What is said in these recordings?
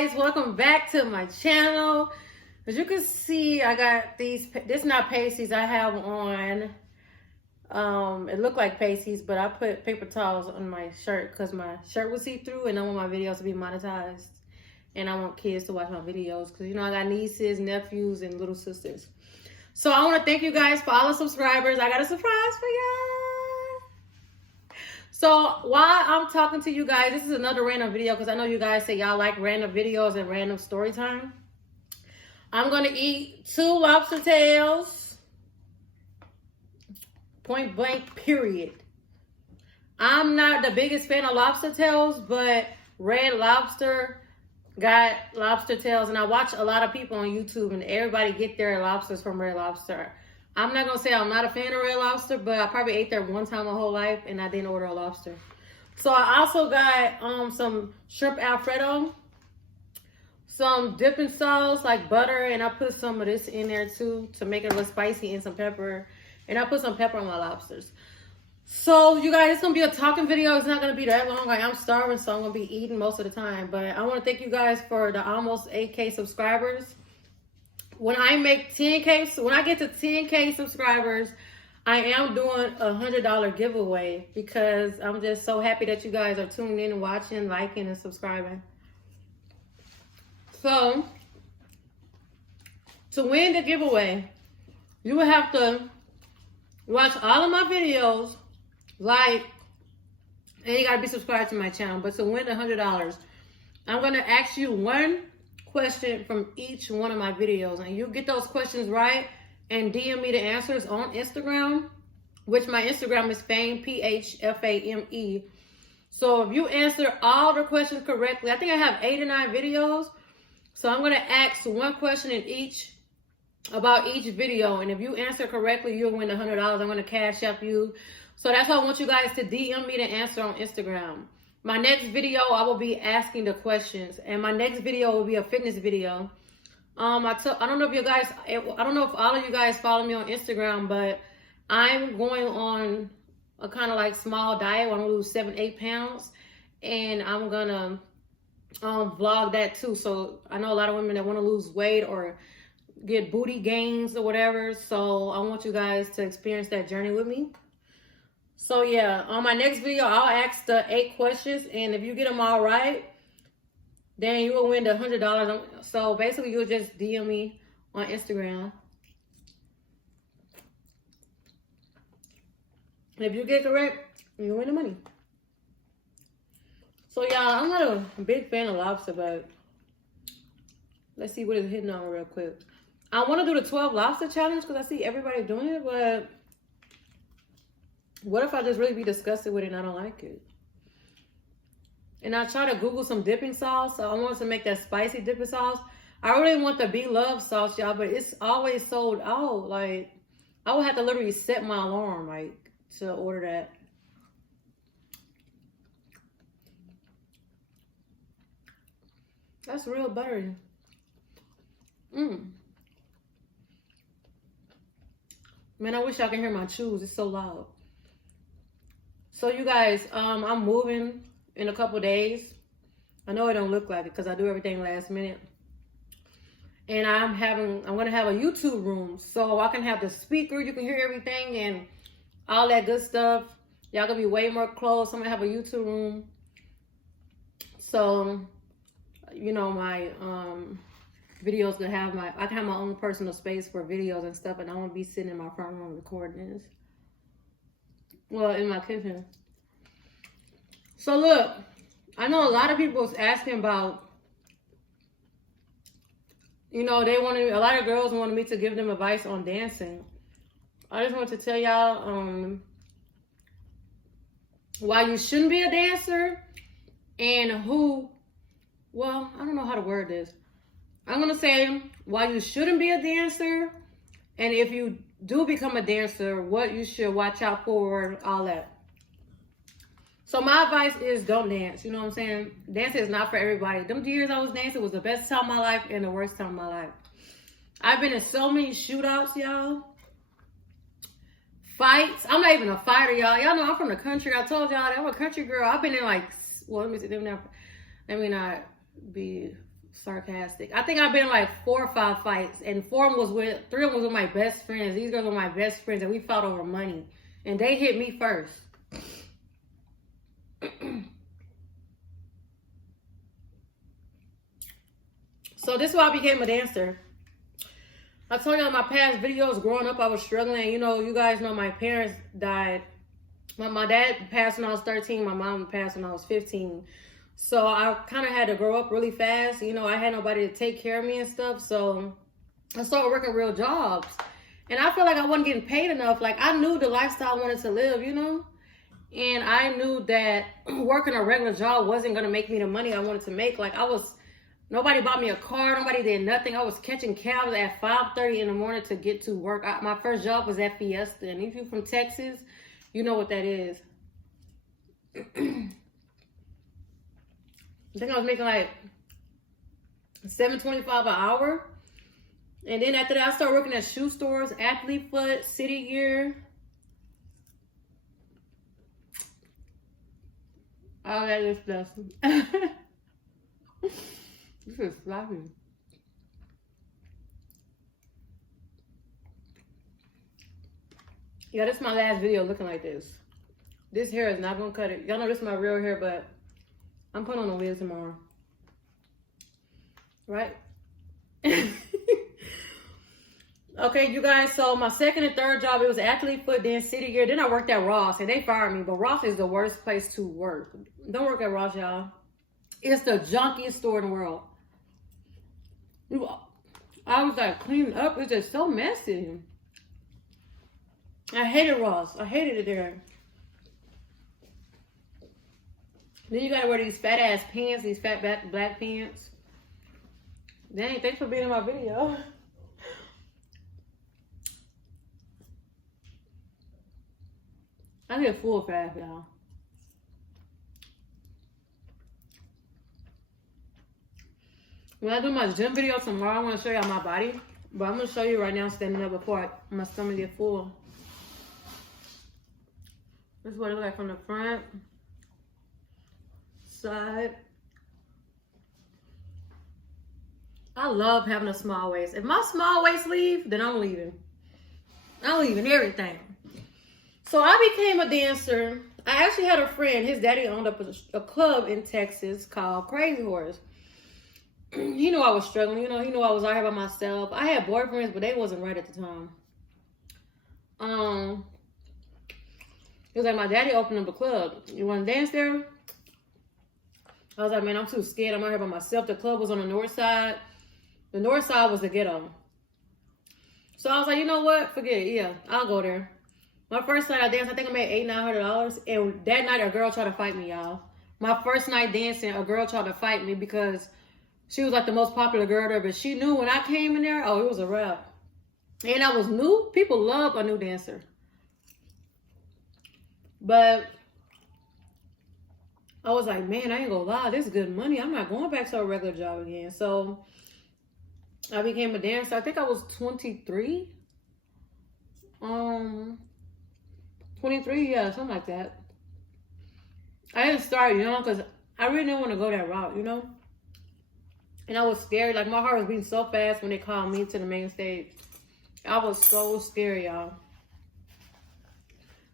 guys, welcome back to my channel. As you can see, I got these, this is not pasties I have on. It looked like pasties, but I put paper towels on my shirt because my shirt was see-through and I want my videos to be monetized. And I want kids to watch my videos because, you know, I got nieces, nephews, and little sisters. So I want to thank you guys for all the subscribers. I got a surprise for y'all. So while I'm talking to you guys, this is another random video because I know you guys say y'all like random videos and random story time. I'm going to eat 2 lobster tails. Point blank, period. I'm not the biggest fan of lobster tails, but Red Lobster got lobster tails. And I watch a lot of people on YouTube and everybody get their lobsters from Red Lobster. I'm not going to say I'm not a fan of Red Lobster, but I probably ate there one time my whole life and I didn't order a lobster. So I also got some shrimp Alfredo, some dipping sauce like butter, and I put some of this in there too to make it a little spicy, and some pepper. And I put some pepper on my lobsters. So you guys, it's going to be a talking video. It's not going to be that long. Like, I'm starving, so I'm going to be eating most of the time. But I want to thank you guys for the almost 8K subscribers. When I make 10K, when I get to 10K subscribers, I am doing a $100 giveaway because I'm just so happy that you guys are tuning in and watching, liking, and subscribing. So, to win the giveaway, you will have to watch all of my videos, like, and you gotta be subscribed to my channel. But to win the $100, I'm gonna ask you one question from each one of my videos, and you get those questions right and DM me the answers on Instagram, which my Instagram is Phame, PHFAME. So if you answer all the questions correctly, I think I have 8 or 9 videos. So I'm gonna ask one question in each about each video, and if you answer correctly, you'll win the $100. I'm gonna cash up you. So that's why I want you guys to DM me the answer on Instagram. My next video, I will be asking the questions, and my next video will be a fitness video. I don't know if you guys, I don't know if all of you guys follow me on Instagram, but I'm going on a kind of like small diet. I want to lose 7-8 pounds, and I'm gonna vlog that too. So I know a lot of women that want to lose weight or get booty gains or whatever. So I want you guys to experience that journey with me. So yeah, on my next video, I'll ask the 8 questions, and if you get them all right, then you will win the $100. So basically, you'll just DM me on Instagram. And if you get correct, you win the money. So y'all, I'm not a big fan of lobster, but let's see what it's hitting on real quick. I want to do the 12 lobster challenge because I see everybody doing it, but what if I just really be disgusted with it and I don't like it? And I try to Google some dipping sauce. So I want to make that spicy dipping sauce. I really want the Be Love sauce, y'all, but it's always sold out. Like, I would have to literally set my alarm, like, to order that. That's real buttery. Man, I wish y'all can hear my chews. It's so loud. So you guys, I'm moving in a couple days. I know it don't look like it because I do everything last minute. And I'm gonna have a YouTube room so I can have the speaker. You can hear everything and all that good stuff. Y'all gonna be way more close. I'm gonna have a YouTube room. So, you know, my videos gonna have I can have my own personal space for videos and stuff, and I won't be sitting in my front room recording this. Well, in my kitchen. So look, I know a lot of people was asking about, you know, a lot of girls wanted me to give them advice on dancing. I just want to tell y'all why you shouldn't be a dancer and well, I don't know how to word this. I'm going to say why you shouldn't be a dancer, and if you do become a dancer, what you should watch out for, all that. So my advice is don't dance. You know what I'm saying? Dancing is not for everybody. Them years I was dancing was the best time of my life and the worst time of my life. I've been in so many shootouts, y'all. Fights. I'm not even a fighter, y'all. Y'all know I'm from the country. I told y'all that I'm a country girl. I've been in like, well, let me see. Let me not be sarcastic. I think I've been in like 4 or 5 fights, and 3 of them was with my best friends. These girls were my best friends, and we fought over money, and they hit me first. So this is why I became a dancer. I told you in my past videos, growing up, I was struggling. You know, you guys know my parents died. My dad passed when I was 13. My mom passed when I was 15. So I kind of had to grow up really fast. You know, I had nobody to take care of me and stuff. So I started working real jobs. And I feel like I wasn't getting paid enough. Like, I knew the lifestyle I wanted to live, you know? And I knew that working a regular job wasn't going to make me the money I wanted to make. Like, nobody bought me a car. Nobody did nothing. I was catching cabs at 5:30 in the morning to get to work. My first job was at Fiesta. And if you're from Texas, you know what that is. I think I was making like $7.25 an hour. And then after that, I started working at shoe stores, Athlete Foot, City Gear. All that is stuff. This is sloppy. Yeah, this is my last video looking like this. This hair is not gonna cut it. Y'all know this is my real hair, but I'm putting on a wig tomorrow. Right? Okay, you guys, so my second and third job, it was Athlete Foot, then City Gear. Then I worked at Ross, and they fired me. But Ross is the worst place to work. Don't work at Ross, y'all. It's the junkiest store in the world. I was like cleaning up. It's just so messy. I hated Ross. I hated it there. Then you gotta wear these fat ass pants, these fat black pants. Dang, thanks for being in my video. I get full fast, y'all. When I do my gym video tomorrow, I want to show y'all my body. But I'm going to show you right now standing up before my stomach get full. This is what it looks like from the front, side. I love having a small waist. If my small waist leave, then I'm leaving. I'm leaving everything. So I became a dancer. I actually had a friend. His daddy owned up a club in Texas called Crazy Horse. He knew I was struggling. You know, he knew I was out here by myself. I had boyfriends, but they wasn't right at the time. He was like, my daddy opened up a club. You want to dance there? I was like, man, I'm too scared. I'm out here by myself. The club was on the north side. The north side was the ghetto. So I was like, you know what? Forget it. Yeah, I'll go there. My first night I danced, I think I made $800-900. And that night, a girl tried to fight me, y'all. My first night dancing, a girl tried to fight me because she was like the most popular girl there. But she knew when I came in there, oh, it was a wrap. And I was new. People love a new dancer. But I was like, man, I ain't gonna lie. This is good money. I'm not going back to a regular job again. So I became a dancer. I think I was 23. 23, yeah, something like that. I didn't start young because I really didn't want to go that route, you know? And I was scared. Like, my heart was beating so fast when they called me to the main stage. I was so scared, y'all.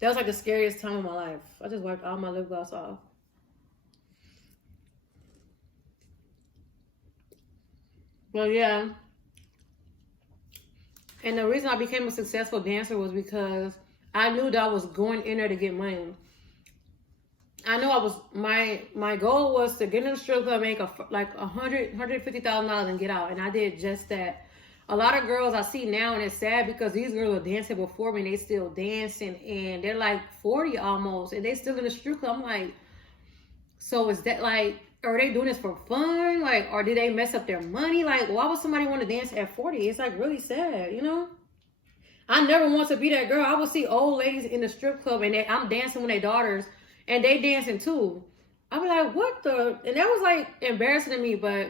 That was like the scariest time of my life. I just wiped all my lip gloss off. Well, yeah. And the reason I became a successful dancer was because I knew that I was going in there to get money. I knew my goal was to get in the strip club, make like $150,000 and get out. And I did just that. A lot of girls I see now, and it's sad because these girls were dancing before me and they still dancing, and they're like 40 almost, and they still in the strip club. I'm like, so is that like, are they doing this for fun? Like, or did they mess up their money? Like, why would somebody want to dance at 40? It's like really sad, you know? I never want to be that girl. I would see old ladies in the strip club and I'm dancing with their daughters and they dancing too. I'd be like, what the? And that was like embarrassing to me, but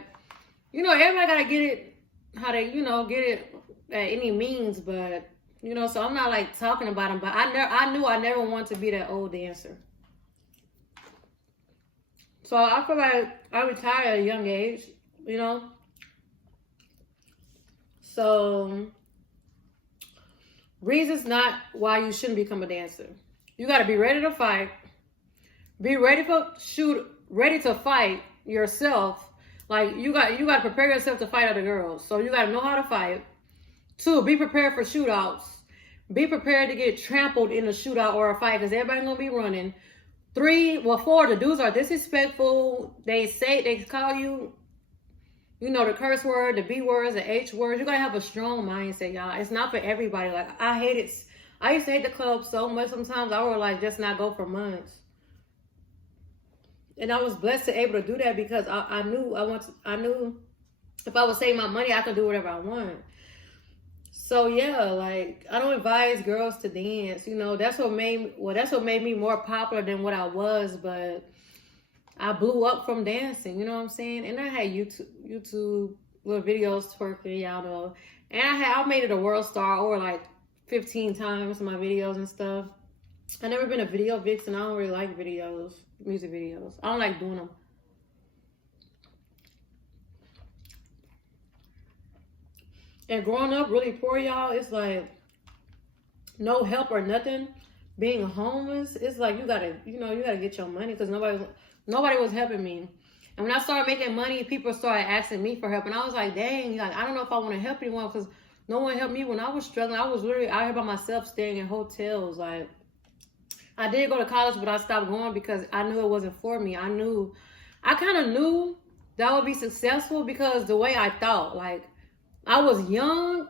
you know, everybody gotta get it how they, you know, get it at any means, but you know, so I'm not like talking about them, but I knew I never wanted to be that old dancer. So I feel like I retired at a young age, you know. So, reasons not why you shouldn't become a dancer. You got to be ready to fight. Be ready for ready to fight yourself. Like you got to prepare yourself to fight other girls. So you got to know how to fight. 2, be prepared for shootouts. Be prepared to get trampled in a shootout or a fight because everybody's gonna be running. 4, the dudes are disrespectful. They call you, the curse word, the B words, the H words. You gotta have a strong mindset, y'all. It's not for everybody. Like I used to hate the club so much. Sometimes I would like just not go for months. And I was blessed to able to do that because I knew if I would save my money, I could do whatever I want. So yeah, like I don't advise girls to dance. That's what made me more popular than what I was. But I blew up from dancing. You know what I'm saying? And I had YouTube little videos twerking, y'all know. And I made it a world star over like 15 times in my videos and stuff. I never been a video vixen. I don't really like videos, music videos. I don't like doing them. And growing up really poor, y'all, it's like no help or nothing. Being homeless, it's like you gotta get your money because nobody was helping me. And when I started making money, people started asking me for help, and I was like, dang, like I don't know if I want to help anyone because no one helped me when I was struggling. I was literally out here by myself, staying in hotels. Like I did go to college, but I stopped going because I knew it wasn't for me. I kind of knew that I would be successful because the way I thought, like. I was young,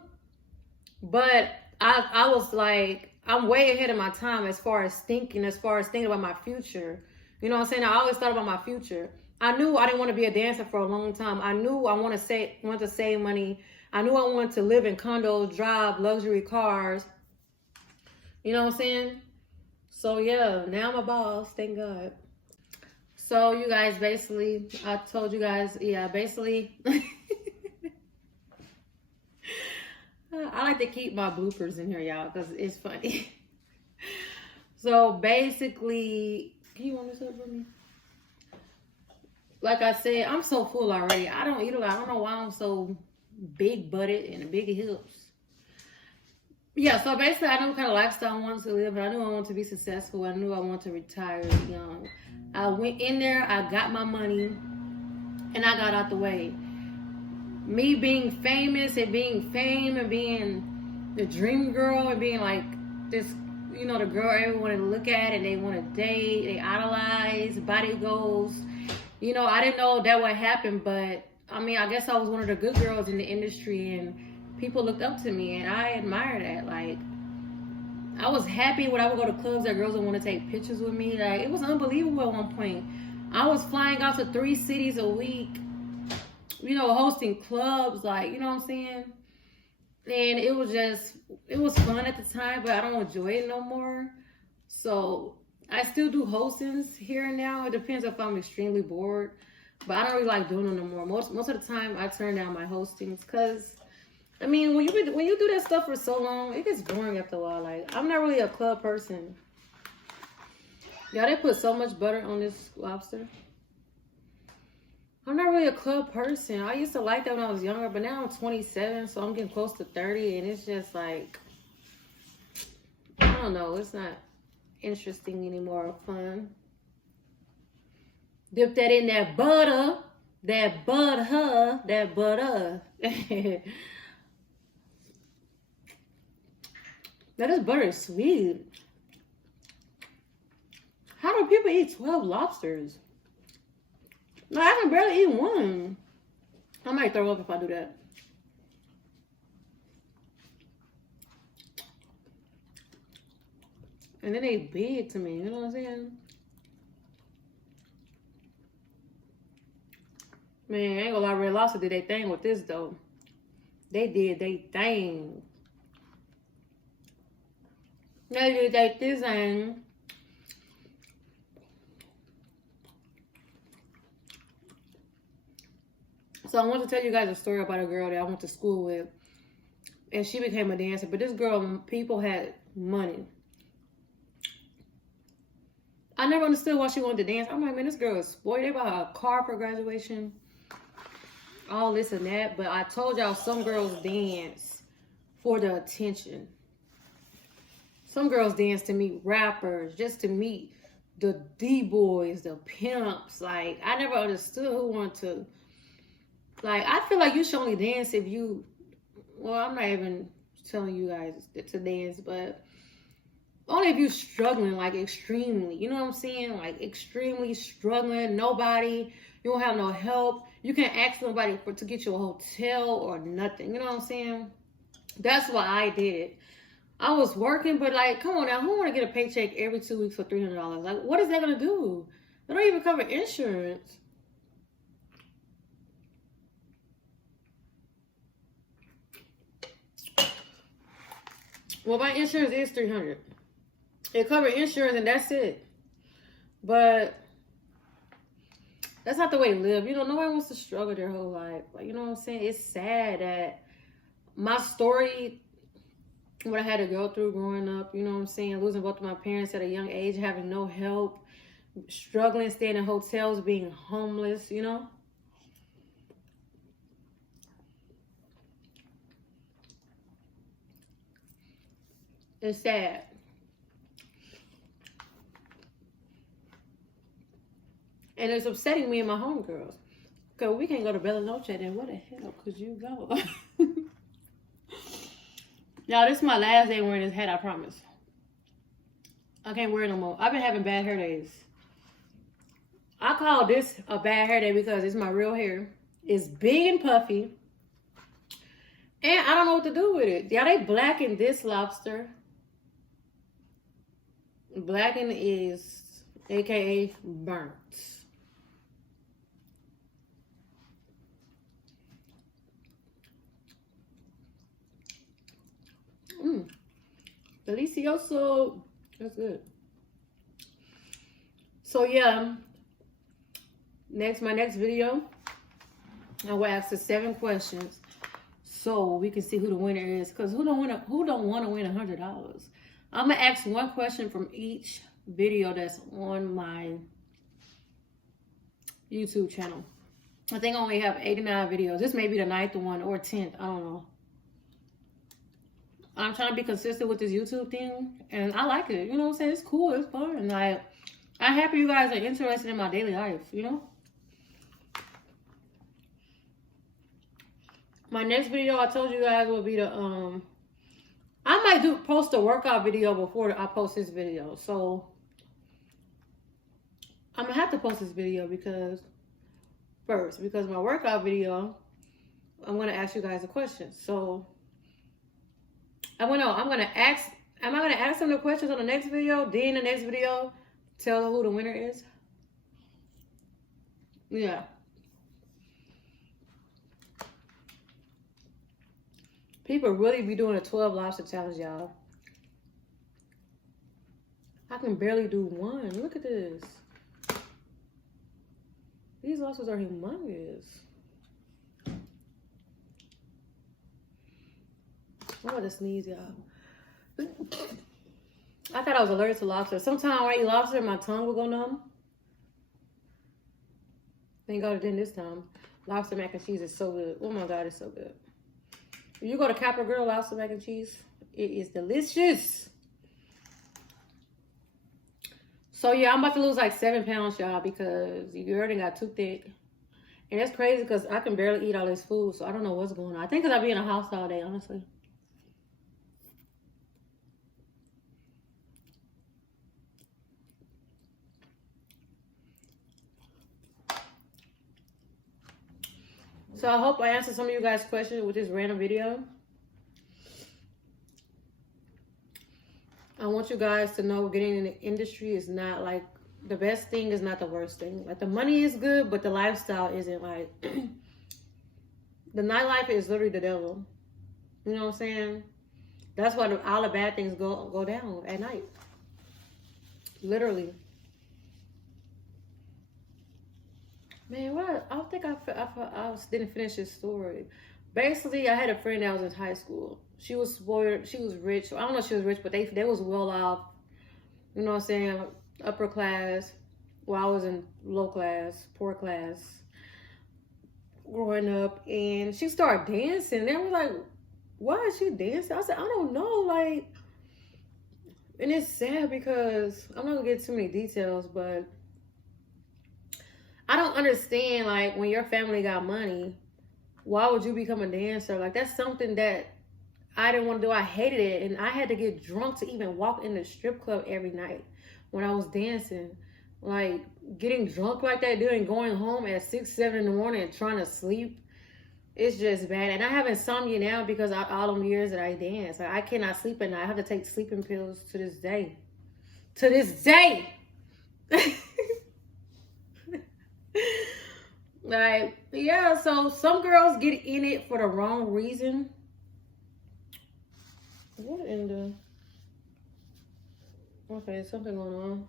but I was like, I'm way ahead of my time as far as thinking about my future. You know what I'm saying? I always thought about my future. I knew I didn't want to be a dancer for a long time. I knew I wanted to save money. I knew I wanted to live in condos, drive luxury cars. You know what I'm saying? So yeah, now I'm a boss, thank God. So you guys, basically, I told you guys, basically. I like to keep my bloopers in here, y'all, because it's funny. So basically, can you warm this up for me? Like I said, I'm so full already. I don't know why I'm so big butted and big hips. Yeah, so basically I knew what kind of lifestyle I wanted to live, but I knew I wanted to be successful. I knew I wanted to retire young. I went in there, I got my money, and I got out the way. Me being famous and being fame and being the dream girl and being like this, the girl everyone wanted to look at and they want to date, they idolize, body goals. I didn't know that would happen, but I mean, I guess I was one of the good girls in the industry and people looked up to me and I admire that. Like, I was happy when I would go to clubs that girls would want to take pictures with me. Like, it was unbelievable at one point. I was flying out to 3 cities a week. Hosting clubs, like, you know what I'm saying? And it was fun at the time, but I don't enjoy it no more. So I still do hostings here and now. It depends if I'm extremely bored, but I don't really like doing them no more. Most of the time I turn down my hostings because, I mean, when you do that stuff for so long, it gets boring after a while. Like, I'm not really a club person. Yeah, they put so much butter on this lobster. I'm not really a club person. I used to like that when I was younger, but now I'm 27, so I'm getting close to 30, and it's just like, I don't know, it's not interesting anymore or fun. Dip that in that butter. That butter. Now this butter is sweet. How do people eat 12 lobsters? No, I can barely eat one. I might throw up if I do that. And then they big to me, you know what I'm saying? Man, I ain't gonna lie, Red Lobster did their thing with this though. They did their thing. They did their thing. So I want to tell you guys a story about a girl that I went to school with. And she became a dancer. But this girl, people had money. I never understood why she wanted to dance. I'm like, man, this girl is spoiled. They bought her a car for graduation. all this and that. But I told y'all some girls dance for the attention. Some girls dance to meet rappers, just to meet the D-boys, the pimps. Like, I never understood who wanted to. Like, I feel like you should only dance if you, well, I'm not even telling you guys to dance, but only if you're struggling, like, extremely. You know what I'm saying? Like, extremely struggling. Nobody, you don't have no help. You can't ask nobody to get you a hotel or nothing. You know what I'm saying? That's why I did it. I was working, but like, come on now, who want to get a paycheck every 2 weeks for $300? Like, what is that going to do? They don't even cover insurance. Well, my insurance is $300. It covers insurance and that's it. But that's not the way to live. You know, nobody wants to struggle their whole life. Like, you know what I'm saying? It's sad that my story, what I had to go through growing up, you know what I'm saying? Losing both of my parents at a young age, having no help, struggling, staying in hotels, being homeless, you know? It's sad. And it's upsetting me and my homegirls. Because we can't go to Bella Noche, then where the hell could you go? Y'all, this is my last day wearing this hat, I promise. I can't wear it no more. I've been having bad hair days. I call this a bad hair day because it's my real hair. It's big and puffy. And I don't know what to do with it. Y'all, they blackened this lobster. Blackened is AKA burnt. Delicioso. That's good. So yeah, my next video, I will ask the 7 questions so we can see who the winner is. Cause who don't want to win $100? I'm gonna ask one question from each video that's on my YouTube channel. I think I only have 89 videos. This may be the 9th one or 10th. I don't know. I'm trying to be consistent with this YouTube thing, and I like it. You know what I'm saying? It's cool. It's fun. And I'm happy you guys are interested in my daily life, you know? My next video, I told you guys, will be the, I might post a workout video before I post this video. So, I'm going to have to post this video because my workout video, I'm going to ask you guys a question. So, am I going to ask them the questions on the next video? Then the next video, tell them who the winner is? Yeah. People really be doing a 12 lobster challenge, y'all. I can barely do one. Look at this. These lobsters are humongous. I'm about to sneeze, y'all. I thought I was allergic to lobster. Sometimes when I eat lobster, my tongue will go numb. Thank God it didn't this time. Lobster mac and cheese is so good. Oh my God, it's so good. If you go to Capra Grill, lobster mac and cheese, it is delicious. So yeah, I'm about to lose like 7 pounds, y'all, because you already got too thick. And it's crazy because I can barely eat all this food, so I don't know what's going on. I think because I be in a house all day, honestly. So I hope I answered some of you guys' questions with this random video. I want you guys to know getting in the industry is not like the best thing, is not the worst thing. Like the money is good, but the lifestyle isn't. Like the nightlife is literally the devil. You know what I'm saying? That's why all the bad things go down at night. Literally. Man, what? I think I didn't finish this story. Basically, I had a friend that was in high school. She was spoiled. She was rich. I don't know if she was rich, but they was well off. You know what I'm saying? Upper class. While I was in low class, poor class. growing up, and she started dancing. And they were like, why is she dancing? I said, I don't know. Like, and it's sad because I'm not gonna get too many details, but I don't understand. Like, when your family got money, why would you become a dancer? Like, that's something that I didn't want to do. I hated it, and I had to get drunk to even walk in the strip club every night when I was dancing. Like, getting drunk like that, doing going home at 6, 7 in the morning and trying to sleep, it's just bad. And I have insomnia now because of all them years that I dance. Like, I cannot sleep at night. I have to take sleeping pills to this day. To this day. Like, yeah, so some girls get in it for the wrong reason. What in the... Okay, something going on.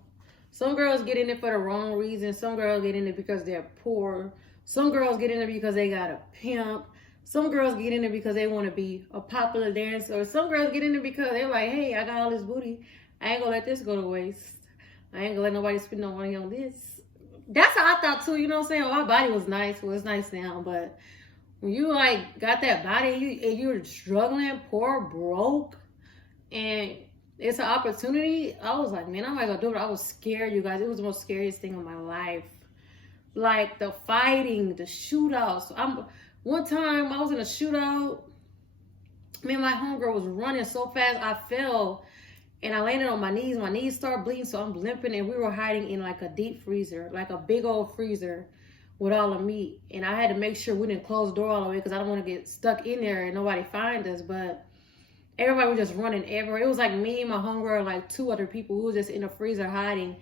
Some girls get in it for the wrong reason. Some girls get in it because they're poor. Some girls get in it because they got a pimp. Some girls get in it because they want to be a popular dancer. Some girls get in it because they're like, hey, I got all this booty. I ain't gonna let this go to waste. I ain't gonna let nobody spend no money on this. That's how I thought too, you know what I'm saying? My body was nice. Well, it's nice now, but when you like got that body and you're struggling, poor, broke, and it's an opportunity, I was like, man, I'm not gonna do it. I was scared, you guys. It was the most scariest thing of my life. Like the fighting, the shootouts. One time I was in a shootout. Me and my homegirl was running so fast I fell and I landed on my knees. My knees started bleeding, so I'm limping, and we were hiding in like a deep freezer, like a big old freezer with all the meat. And I had to make sure we didn't close the door all the way because I don't want to get stuck in there and nobody find us. But everybody was just running everywhere. It was like me, my homegirl, like 2 other people. We were just in the freezer hiding.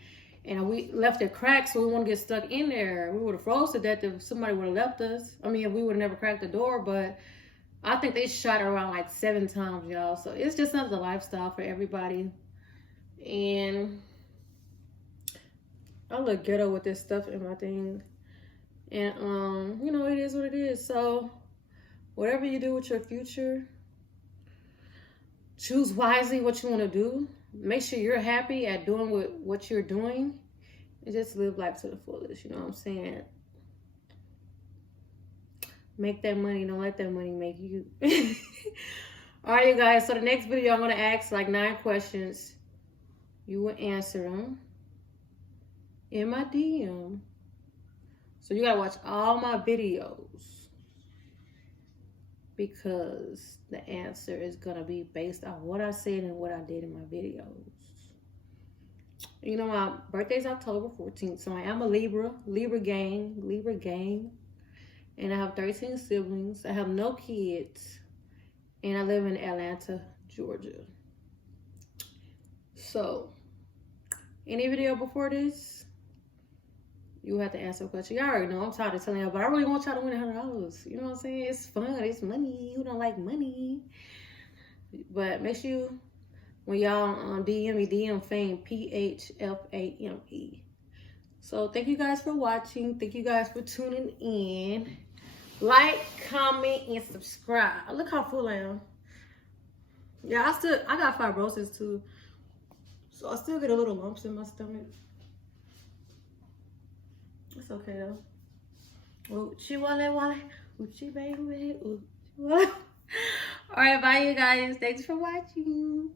And we left it cracked, so we wouldn't get stuck in there. We would have froze to death if somebody would have left us. I mean, if we would have never cracked the door. But I think they shot around like 7 times, y'all. So it's just not the lifestyle for everybody. And I look ghetto with this stuff in my thing. And, you know, it is what it is. So whatever you do with your future, choose wisely what you want to do. Make sure you're happy at doing what you're doing. And just live life to the fullest, you know what I'm saying? Make that money. Don't let that money make you. All right, you guys. So the next video, I'm going to ask like 9 questions. You will answer them in my DM. So you got to watch all my videos, because the answer is going to be based on what I said and what I did in my videos. You know, my birthday's October 14th, so I am a Libra gang. And I have 13 siblings. I have no kids. And I live in Atlanta, Georgia. So, any video before this, you have to answer a question. Y'all already know I'm tired of telling y'all, but I really want y'all to win $100. You know what I'm saying? It's fun. It's money. Who don't like money? But make sure you, when y'all DM me, DM Fame, PHFAME. So thank you guys for watching. Thank you guys for tuning in. Like, comment, and subscribe. Look how full I am. Yeah, I got fibrosis too. So I still get a little lumps in my stomach. It's okay though. Oochie wale wale, oochie baby, oochie wale. All right, bye you guys. Thanks for watching.